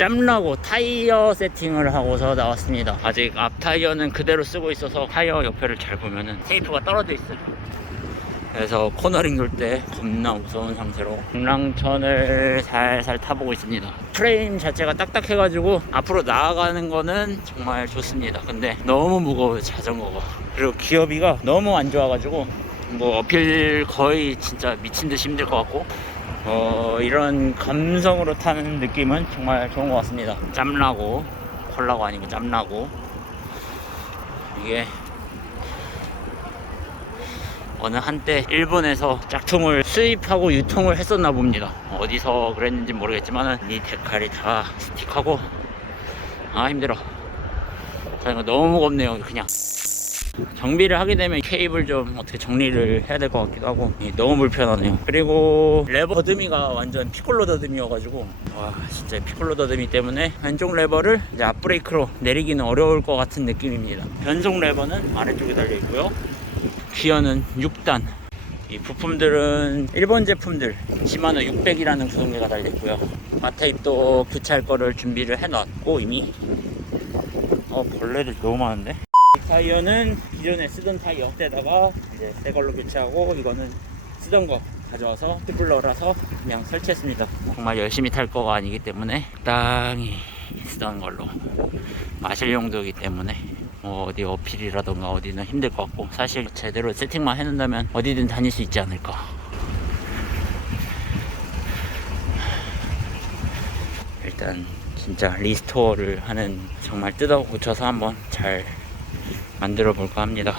짬나고 타이어 세팅을 하고서 나왔습니다. 아직 앞 타이어는 그대로 쓰고 있어서 타이어 옆에를 잘 보면은 테이프가 떨어져 있어요. 그래서 코너링 돌 때 겁나 무서운 상태로 중랑천을 살살 타보고 있습니다. 프레임 자체가 딱딱해가지고 앞으로 나아가는 거는 정말 좋습니다. 근데 너무 무거워요 자전거가. 그리고 기어비가 너무 안 좋아가지고 뭐 어필 거의 진짜 미친 듯이 힘들 것 같고 어, 이런 감성으로 타는 느낌은 정말 좋은 것 같습니다 짬나고 콜라고 아니고 짬나고 이게 어느 한때 일본에서 짝퉁을 수입하고 유통을 했었나 봅니다. 어디서 그랬는지 모르겠지만은 이 데칼이 다 스틱하고 아 힘들어. 자 이거 너무 무겁네요. 그냥 정비를 하게 되면 케이블 좀 어떻게 정리를 해야 될 것 같기도 하고 이 너무 불편하네요. 그리고 레버 더듬이가 완전 피콜로 더듬이여가지고 와 진짜 피콜로 더듬이 때문에 왼쪽 레버를 이제 앞브레이크로 내리기는 어려울 것 같은 느낌입니다. 변속 레버는 아래쪽에 달려 있고요. 기어는 6단. 이 부품들은 일본 제품들 시마노 600이라는 구성계가 달려있고요. 마테입도 교체할 거를 준비를 해놨고 이미 어 벌레들 너무 많은데? 이 타이어는 기존에 쓰던 타이어 때다가 이제 새 걸로 교체하고 이거는 쓰던 거 가져와서 튜블러라서 그냥 설치했습니다. 정말 열심히 탈 거가 아니기 때문에 땅이 쓰던 걸로 마실 용도이기 때문에 뭐 어디 어필이라던가 어디는 힘들 것 같고 사실 제대로 세팅만 해놓는다면 어디든 다닐 수 있지 않을까 일단 진짜 리스토어를 하는 정말 뜯어 고쳐서 한번 잘 만들어 볼까 합니다